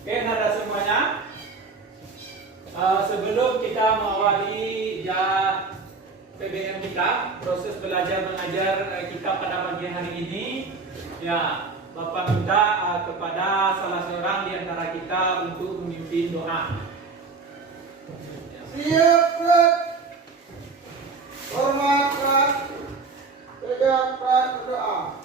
Oke, nada semuanya. Sebelum kita mengawali PBM kita, proses belajar mengajar kita pada pagi hari ini, ya Bapak minta kepada salah seorang di antara kita untuk memimpin doa. Siap, Pak. Hormat, Pak. Tegak, Pak, berdoa.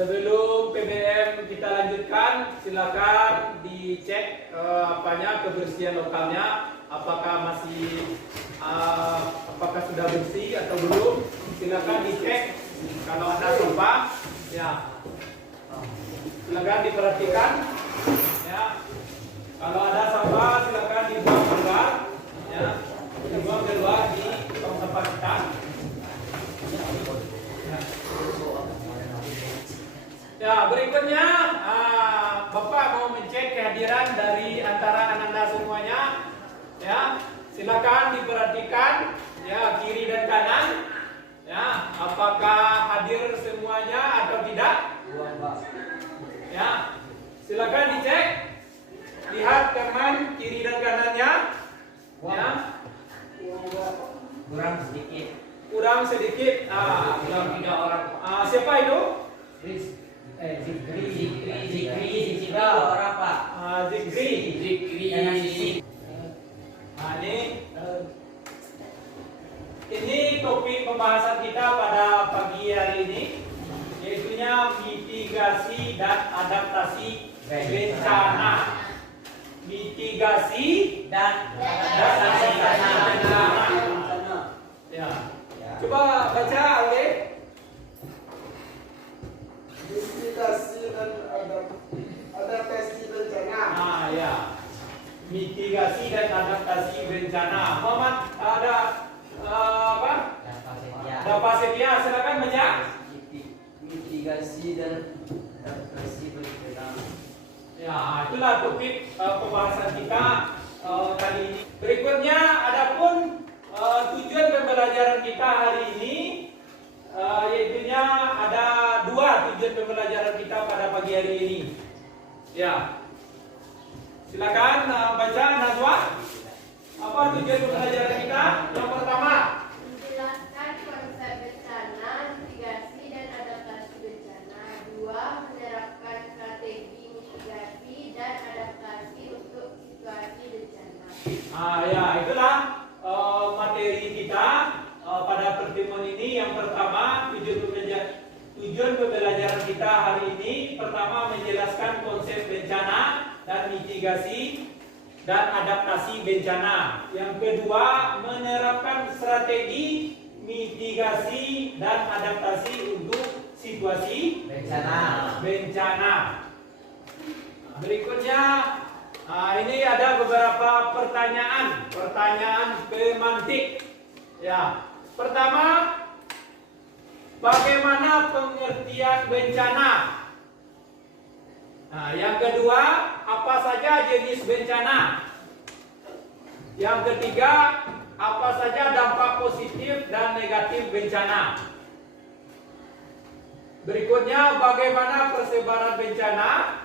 Sebelum PBM kita lanjutkan, silakan dicek kebersihan lokalnya, apakah sudah bersih atau belum. Silakan dicek kalau ada sampah, ya silakan diperhatikan, ya kalau ada sampah silakan dibuang keluar, ya dibuang keluar di tong sampah kita. Ya, berikutnya Bapak mau mencek kehadiran dari antara Ananda semuanya. Ya, silakan diperhatikan ya kiri dan kanan. Ya, apakah hadir semuanya atau tidak? Ya, silakan dicek. Lihat teman kiri dan kanannya. Ya. Kurang sedikit. Kurang sedikit. Kurang 3 orang. Siapa itu? Zikri orang Pak. Zikri. Ini topik pembahasan kita pada pagi hari ini, yaitunya mitigasi dan adaptasi bencana. Mitigasi dan adaptasi bencana. Ya. Coba baca, oke? Mitigasi dan adaptasi bencana. Ya. Mitigasi dan adaptasi bencana. Muhammad, ada apa? Bapak Setia, silakan baca. Mitigasi dan adaptasi bencana. Ya, itulah topik pembahasan kita kali ini. Berikutnya, adapun tujuan pembelajaran kita hari ini, yaitunya ada 2 tujuan pembelajaran kita pada pagi hari ini. Ya, silakan baca Najwa. Apa tujuan pembelajaran kita? Yang pertama, menjelaskan konsep bencana, mitigasi dan adaptasi bencana. 2. Menerapkan strategi mitigasi dan adaptasi untuk situasi bencana. ya itulah materi kita pada pertemuan ini. Yang pertama, tujuan pembelajaran kita hari ini pertama menjelaskan konsep bencana dan mitigasi dan adaptasi bencana. Yang kedua, menerapkan strategi mitigasi dan adaptasi untuk situasi bencana. Berikutnya, ini ada beberapa pertanyaan pemantik. Ya, pertama, bagaimana pengertian bencana? Nah, yang kedua, apa saja jenis bencana? Yang ketiga, apa saja dampak positif dan negatif bencana? Berikutnya, bagaimana persebaran bencana?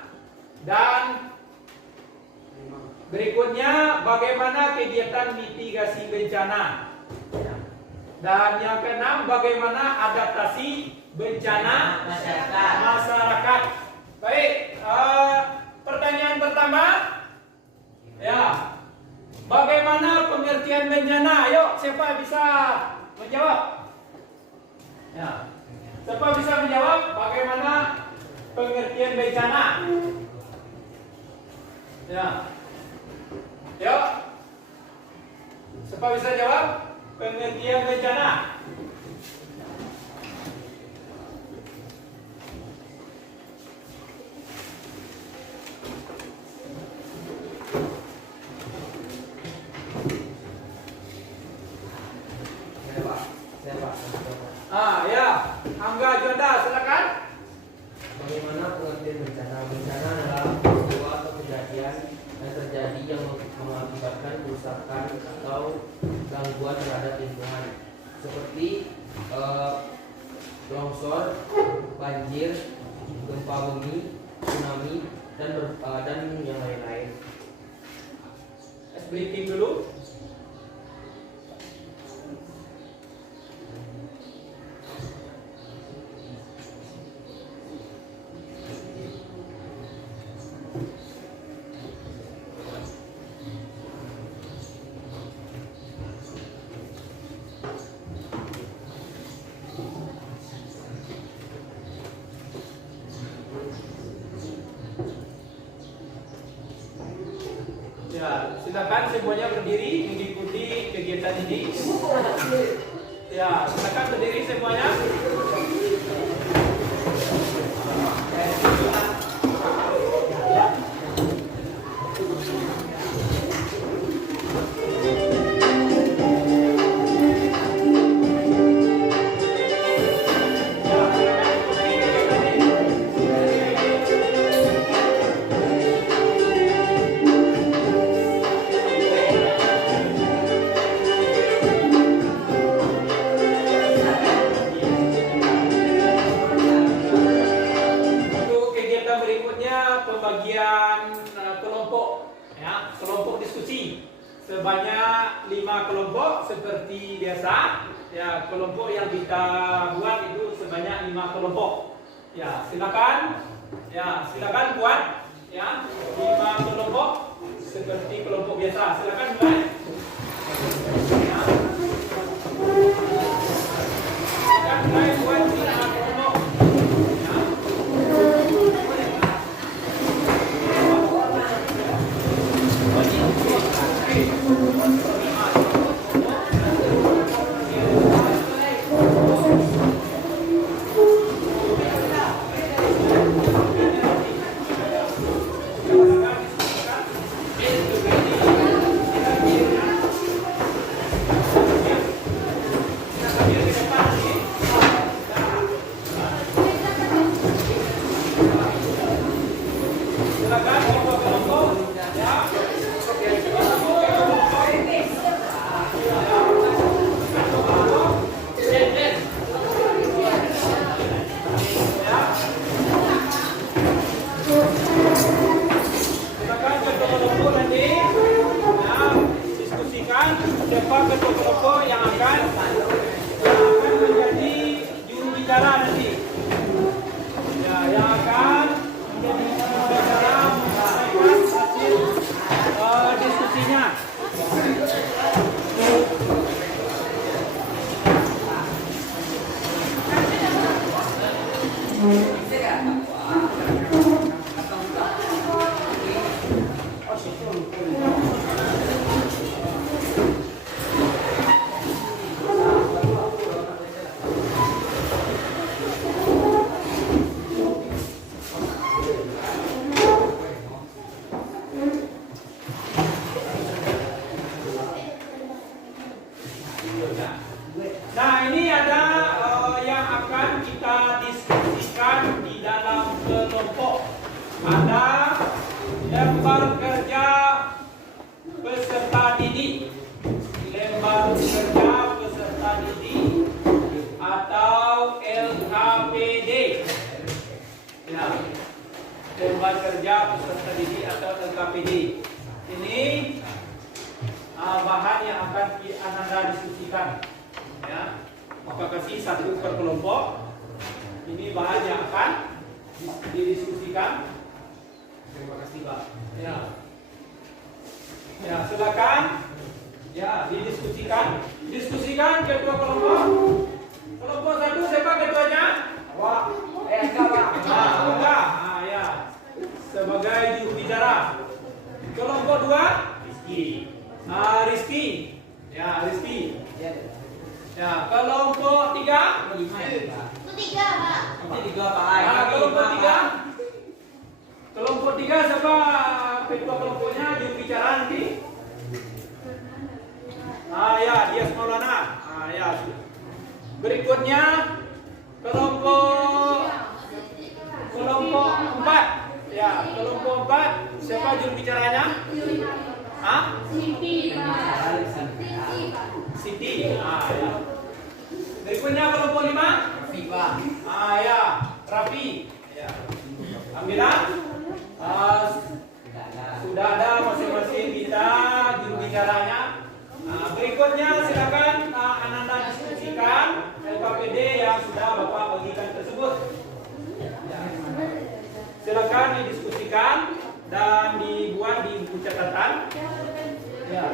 Dan berikutnya, bagaimana kegiatan mitigasi bencana? Dan yang keenam, bagaimana adaptasi bencana masyarakat? Baik, pertanyaan pertama, ya, bagaimana pengertian bencana? Ayo, siapa bisa menjawab? Ya, siapa bisa menjawab? bencana. Ya. Yuk. Siapa bisa jawab? Pengertian bencana. Ya, Angga Jonda, silakan. Bagaimana pengertian bencana? Bencana adalah peristiwa atau kejadian yang terjadi yang mengakibatkan kerusakan atau gangguan terhadap lingkungan, seperti longsor, banjir, gempa bumi, tsunami, dan yang lain-lain. Let's briefing dulu. Ya, silakan semuanya berdiri mengikuti kegiatan ini. Ya, silakan berdiri semuanya. Pembagian kelompok, ya, kelompok diskusi sebanyak 5 kelompok seperti biasa. Ya, kelompok yang kita buat itu sebanyak 5 kelompok. Ya, silakan. Ya, silakan buat ya 5 kelompok seperti kelompok biasa. Silakan mulai. Ya. Silakan mulai buat 5 kelompok. Ya. Siapa kelompok yang akan menjadi juru bicara nanti. Ya, yang akan menjadi juru bicara menyampaikan hasil diskusinya. Nah, ini ada yang akan kita diskusikan di dalam kelompok. Ada lembar kerja peserta didik, lembar kerja peserta didik atau LKPD. Ya, lembar kerja peserta didik atau LKPD. Ini bahan yang akan Anda diskusikan. Ya, maka kasih 1 per kelompok. Ini bahan yang akan didiskusikan. Terima kasih, Pak. Ya, ya, silakan. Ya, didiskusikan. Diskusikan ketua kelompok. Kelompok 1 siapa ketuanya? Enggak, Pak. Enggak. Ya. Kelompok tiga siapa ketua kelompoknya? Juru bicara nanti. Ya, dia Maulana. Ya. Berikutnya kelompok 4. Ya, kelompok 4 siapa juru bicaranya? Siti. Ya. Berikutnya kelompok 5. Ya, Rafi. Ya. Ambilan. Sudah ada masing-masing kita juru bicaranya. Berikutnya silakan Ananda diskusikan LKPD yang sudah Bapak bagikan tersebut. Ya. Silakan didiskusikan dan dibuat di buku catatan. Ya.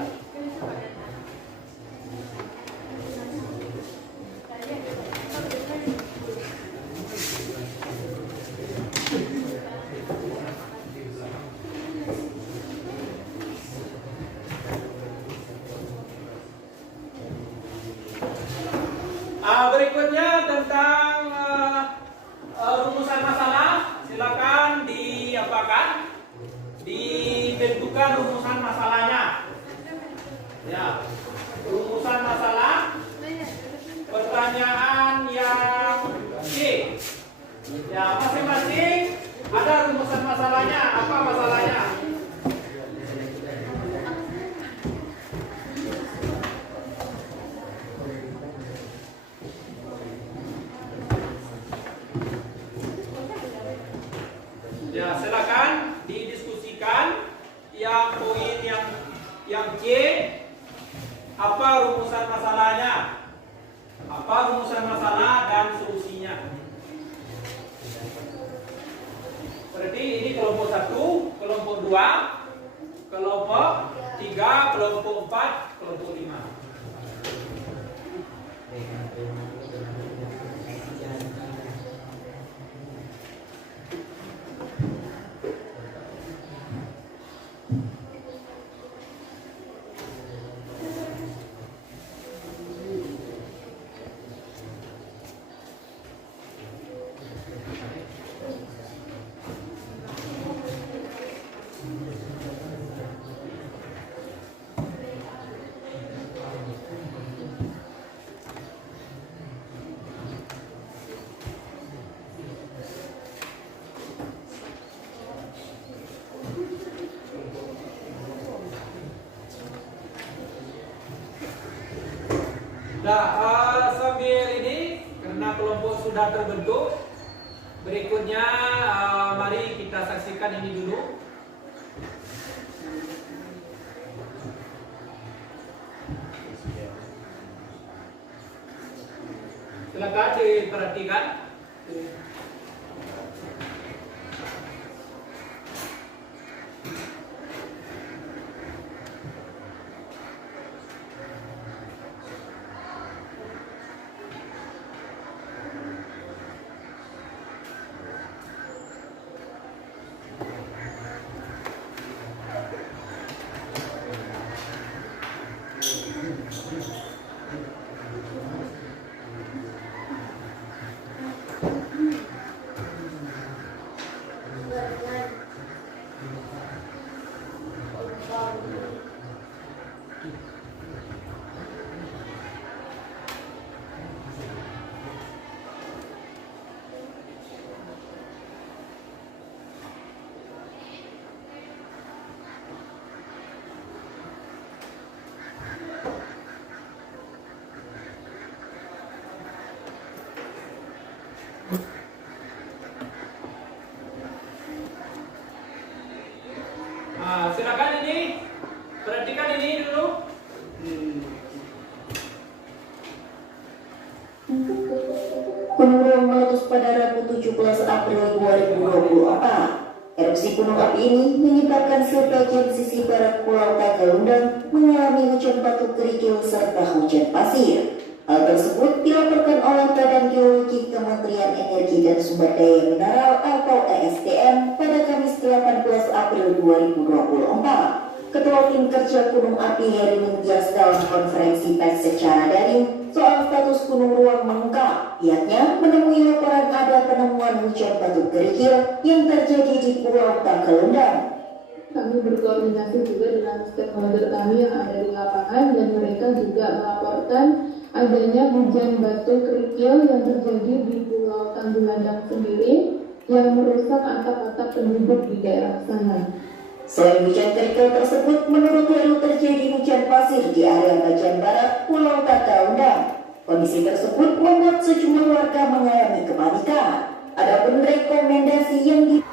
Berikutnya tentang rumusan masalah, silakan diapakan, ditentukan rumusan masalahnya. Ya, rumusan masalah, pertanyaan yang C. Ya, masing-masing ada rumusan masalahnya. Apa masalahnya? Ya, silakan didiskusikan yang poin yang C, apa rumusan masalahnya? Apa rumusan masalah dan solusinya? Berarti ini kelompok 1, kelompok 2, kelompok 3, kelompok 4, kelompok 5. Nah, sambil ini karena kelompok sudah terbentuk, berikutnya mari kita saksikan ini dulu. Silakan diperhatikan. Silakan ini, perhatikan ini dulu. Gunung Ruang meletus pada Rabu 17 April 2024. Erupsi gunung api ini menyebabkan sebagian sisi barat Pulau Tagalundang mengalami hujan batu kerikil serta hujan pasir. Hal tersebut dilaporkan oleh Badan Geologi Kementerian Energi dan Sumber Daya Mineral atau ESDM pada Kamis 18 April 2024. Ketua Tim Kerja Gunung Api Heri Nintias dalam konferensi pers secara daring soal status Gunung Ruang mengungkap pihaknya menemui laporan ada penemuan penanganan hujan batu kerikil yang terjadi di Pulau Takelendang. Kami berkoordinasi juga dengan stakeholder kami yang ada di lapangan dan mereka juga melaporkan adanya hujan batu kerikil yang terjadi di Pulau Tagulandang sendiri yang merusak atap-atap penduduk di daerah sana. Selain hujan kerikil tersebut, menurut Heru terjadi hujan pasir di area bagian barat Pulau Takelendang. Kondisi tersebut membuat sejumlah warga mengalami kepanikan. Adapun rekomendasi yang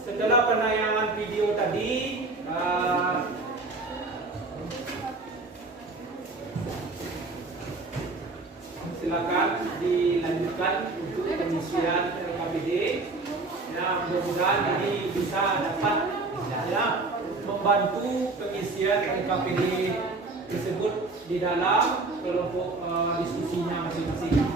setelah penayangan video tadi, silakan dilanjutkan untuk pengisian KPD. Ya, mudah-mudahan ini bisa dapat membantu pengisian KPD tersebut di dalam kelompok diskusinya masing-masing.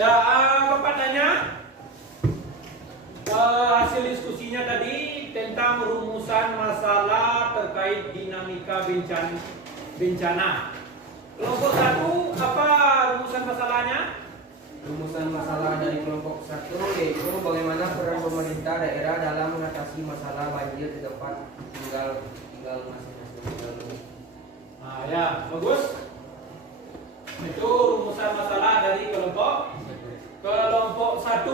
Ya, Bapak tanya hasil diskusinya tadi tentang rumusan masalah terkait dinamika bencana. Kelompok 1, apa rumusan masalahnya? Rumusan masalah dari kelompok 1 yaitu bagaimana peran pemerintah daerah dalam mengatasi masalah banjir di tempat tinggal masing-masing. Nah, ya, bagus. Itu rumusan masalah dari kelompok 1.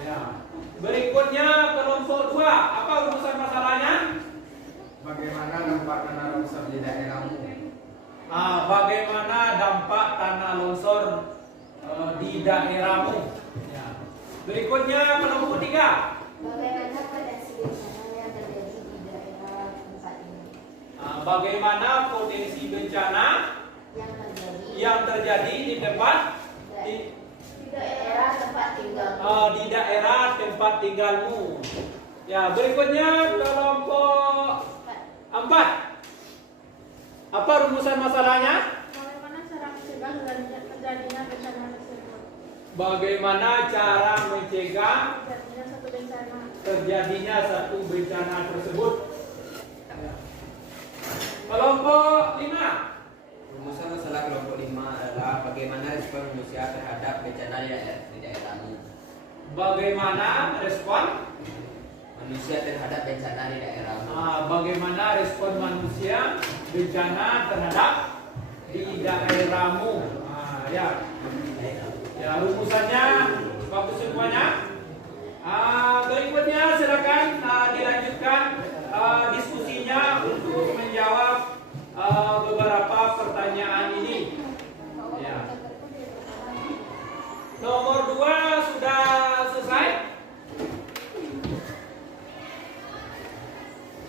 Ya. Berikutnya kelompok 2. Apa rumusan masalahnya? Bagaimana dampak tanah longsor di daerahmu? Bagaimana dampak tanah longsor di daerahmu? Ya. Berikutnya kelompok 3. Bagaimana potensi bencana yang terjadi di daerah tempat ini? Bagaimana potensi bencana yang terjadi di daerah tempat tinggal. di daerah tempat tinggalmu. Ya, berikutnya kelompok 4. Apa rumusan masalahnya? Bagaimana cara mencegah terjadinya bencana tersebut? Bagaimana cara mencegah Terjadinya satu bencana tersebut? Ya. Kelompok 5. Rumusan masalah kelompok 5 adalah bagaimana respon manusia terhadap bencana di daerahmu. Bagaimana respon? Manusia terhadap bencana di daerahmu. Bagaimana respon manusia bencana terhadap di daerahmu? Ya. Ya, rumusannya bagus semuanya. Berikutnya silakan dilanjutkan diskusinya untuk menjawab beberapa pertanyaan ini. Ya. Nomor 2 sudah selesai.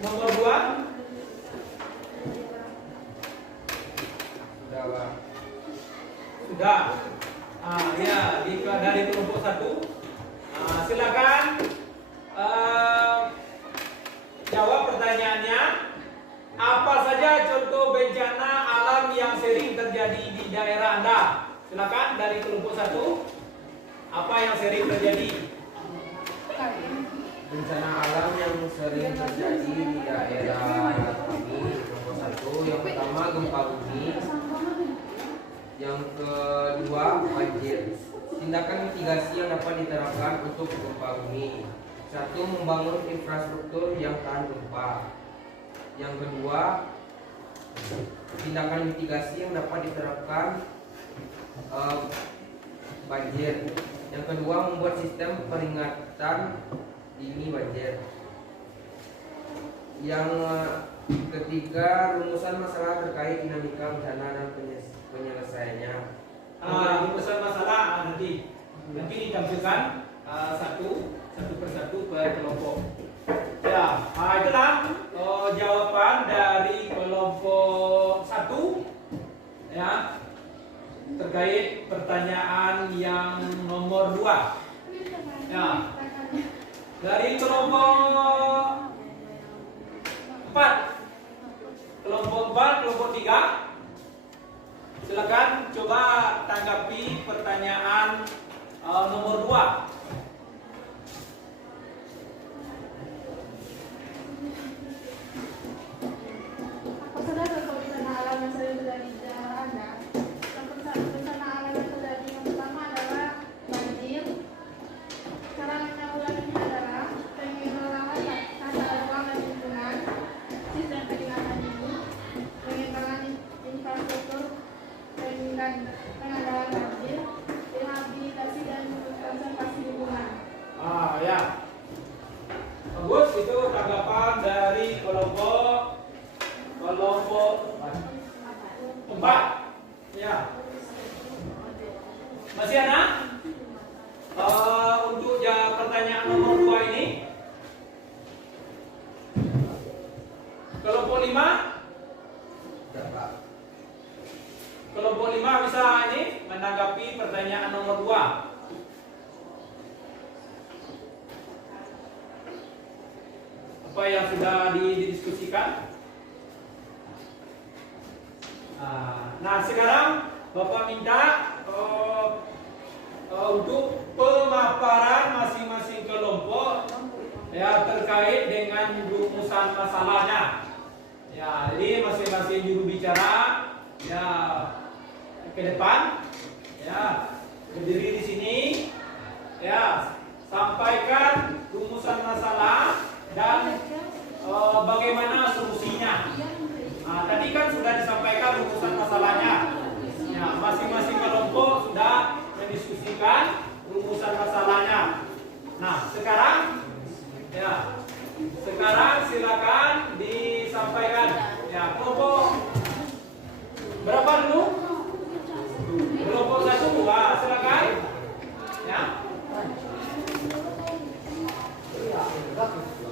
Nomor 2 Sudah, Pak. sudah. Ya, dari kelompok 1. Silakan jawab pertanyaannya. Apa saja contoh bencana alam yang sering terjadi di daerah Anda? Silakan dari kelompok 1. Apa yang sering terjadi? Bencana alam yang sering terjadi di daerah kami kelompok 1, yang pertama gempa bumi, yang kedua banjir. Tindakan mitigasi yang dapat diterapkan untuk gempa bumi: 1. Membangun infrastruktur yang tahan gempa. Yang kedua, tindakan mitigasi yang dapat diterapkan banjir. Yang kedua, membuat sistem peringatan dini banjir. Yang ketiga, rumusan masalah terkait dinamika bencana dan penyelesaiannya. Rumusan masalah nanti ditampilkan satu persatu per kelompok. Ya, itulah jawaban dari kelompok 1. Ya. terkait pertanyaan yang nomor 2. Ya. Dari kelompok 4. Kelompok 4, kelompok 3. Silakan coba tanggapi pertanyaan nomor 2. Apakah ada bencana alam yang sering terjadi di daerah Anda? Bencana alam yang terjadi yang pertama adalah banjir. Cara menanggulanginya adalah pengelolaan tata ruang dan lingkungan, sistem peringatan dini, pengembangan infrastruktur, penanggulangan banjir, rehabilitasi dan konservasi lingkungan. Ya. Bagus, itu tanggapan dari kelompok 4. Ya. Masih ada? Untuk pertanyaan nomor 2 ini. Kelompok 5. Kelompok 5 bisa ini menanggapi pertanyaan nomor 2. Apa yang sudah didiskusikan? Nah, sekarang Bapak minta untuk pemaparan masing-masing kelompok ya terkait dengan rumusan masalahnya. Ya, jadi masing-masing juru bicara ya ke depan ya berdiri di sini ya sampaikan rumusan masalah dan bagaimana solusinya. Tadi kan sudah disampaikan rumusan masalahnya. Ya, masing-masing kelompok sudah mendiskusikan rumusan masalahnya. Nah, sekarang silakan disampaikan. Ya, kelompok berapa dulu? Kelompok 1, silakan. Ya.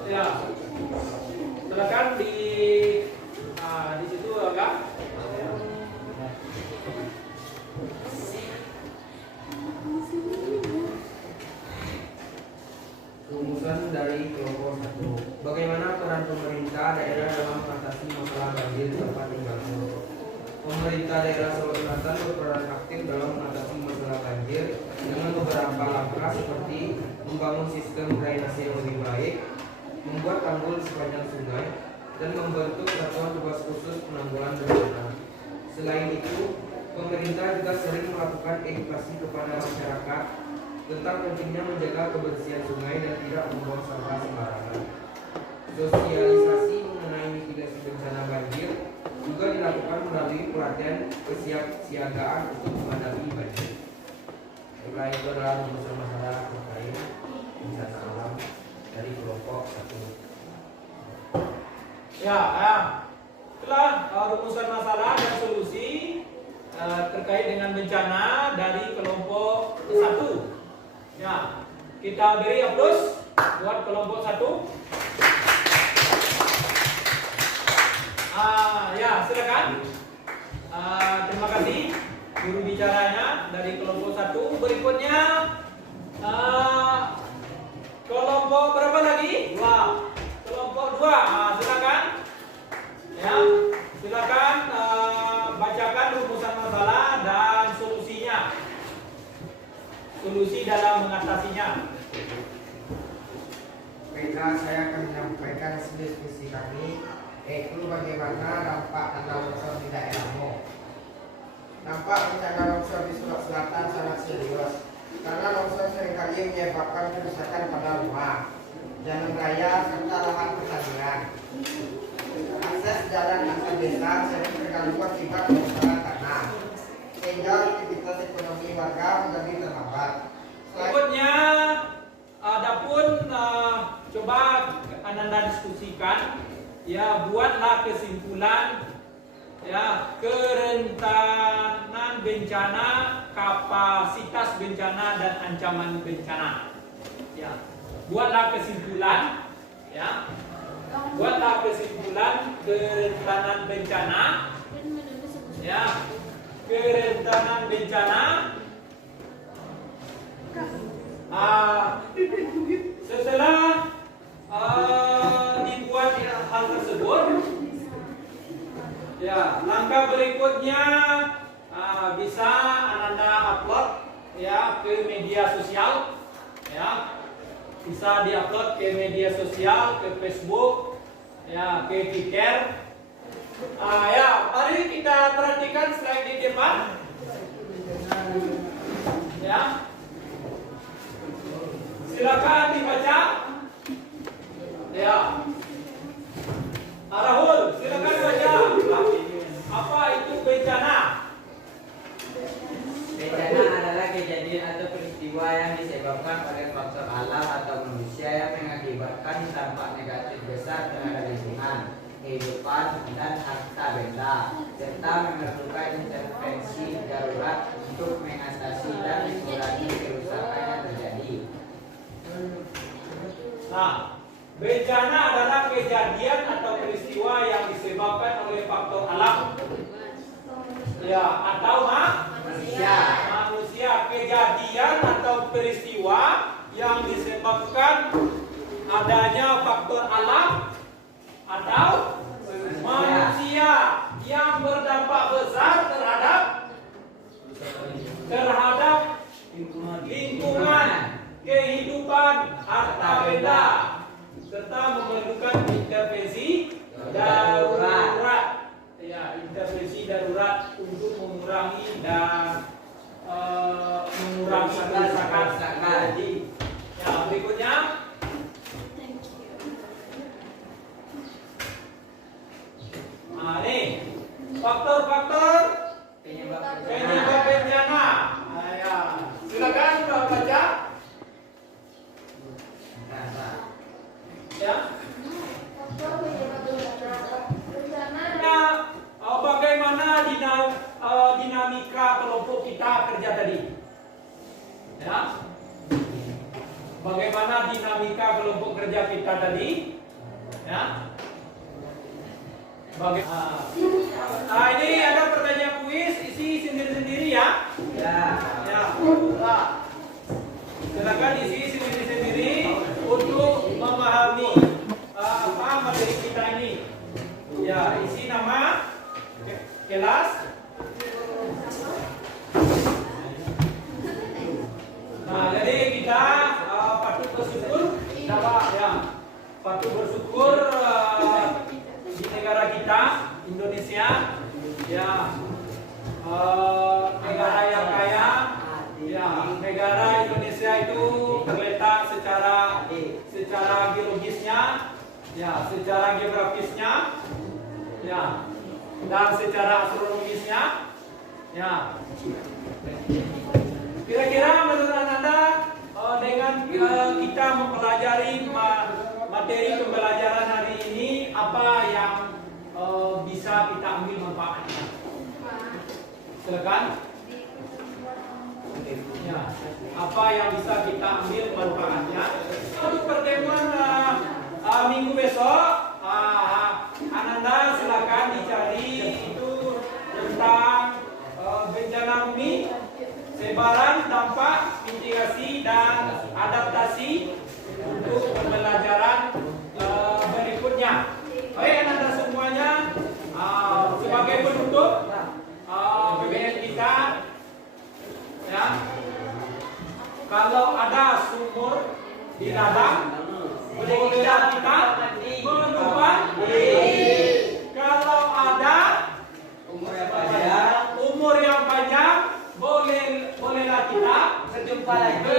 Ya. Silakan di situ agak. Rumusan dari kelompok 1. Bagaimana peran pemerintah daerah dalam mengatasi masalah banjir di tempat tinggalmu? Pemerintah daerah Sulawesi Selatan berperan aktif dalam mengatasi masalah banjir dengan beberapa langkah seperti membangun sistem drainase yang lebih baik, membuat tanggul di sepanjang sungai, dan membentuk satuan tugas khusus penanggulangan bencana. Selain itu, pemerintah juga sering melakukan edukasi kepada masyarakat tentang pentingnya menjaga kebersihan sungai dan tidak membuang sampah sembarangan. Sosialisasi mengenai mitigasi bencana banjir juga dilakukan melalui pelatihan kesiapsiagaan untuk menghadapi banjir. Baiklah, itu adalah rumusan masalah terkait bencana alam dari kelompok 1. Ya. Setelah rumusan masalah dan solusi terkait dengan bencana dari kelompok 1. Ya, kita beri aplaus buat kelompok 1. Ya, silakan. Terima kasih guru bicaranya dari kelompok 1. Berikutnya kelompok berapa lagi? 2. Kelompok 2. Silakan. Ya, silakan bacakan rumusan masalah dan solusinya. Solusi dalam mengatasinya. Baiklah, saya akan menyampaikan hasil diskusi kami, yaitu bagaimana dampak tanah longsor di daerahmu. Dampak bencana longsor di Sulawesi Selatan sangat serius, karena longsor seringkali menyebabkan kerusakan pada rumah, jalan raya, serta lahan pertanian. Akses jalan antar desa sering terganggu akibat longsoran tanah, sehingga aktivitas ekonomi warga menjadi terhambat. Berikutnya adapun coba Anda diskusikan ya, buatlah kesimpulan ya kerentanan bencana, kapasitas bencana dan ancaman bencana. Ya, buatlah kesimpulan ya. Buatlah kesimpulan kerentanan bencana ya, kerentanan bencana. Setelah dibuat hal tersebut, ya langkah berikutnya bisa Ananda upload ya ke media sosial, ya bisa diupload ke media sosial, ke Facebook, ya ke Twitter. Ya mari kita perhatikan slide di depan, ya silakan dibaca, ya Rahul silakan baca apa itu bencana. Bencana adalah kejadian atau peristiwa yang disebabkan oleh faktor alam atau manusia yang mengakibatkan dampak negatif besar terhadap lingkungan, kehidupan, dan harta benda, serta memerlukan intervensi darurat untuk mengatasi dan mengurangi kerusakan yang terjadi. Nah, bencana adalah kejadian atau peristiwa yang disebabkan oleh faktor alam, ya atau manusia. Kejadian atau peristiwa yang disebabkan adanya faktor alam atau manusia yang berdampak besar terhadap lingkungan, kehidupan, harta benda, serta memerlukan intervensi darurat. Ya, intervensi darurat untuk mengurangi dan mengurangi kerusakan terjadi. Ya, berikutnya. Nah, ini faktor-faktor penyebab bencana. Nah, ya. Silakan baca. Ya. Bagaimana dinamika kelompok kita kerja tadi? Ya. Bagaimana dinamika kelompok kerja kita tadi? Ya. Ini ada pertanyaan kuis, isi sendiri-sendiri ya. Ya. Nah, silakan isi sendiri-sendiri untuk memahami apa materi kita ini. Ya, isi nama kelas. Nah, jadi kita patut bersyukur, patut bersyukur di negara kita, Indonesia, ya negara yang kaya, ya negara Indonesia itu terletak secara geologisnya, ya secara geografisnya, ya dan secara astronomisnya, ya. Kira-kira menurut Anda dengan kita mempelajari materi pembelajaran hari ini, apa yang bisa kita ambil manfaatnya? Silakan. Ya, apa yang bisa kita ambil manfaatnya? Untuk pertemuan minggu besok, Ananda silakan dicari itu tentang bencana bumi, sebaran, dampak, mitigasi, dan adaptasi untuk pembelajaran berikutnya. Baik Ananda semuanya, sebagai penutup PBL kita, ya, kalau ada sumur di ladang, bolehlah kita menumpang. Kalau ada umur yang panjang, bolehlah kita berjumpa lagi.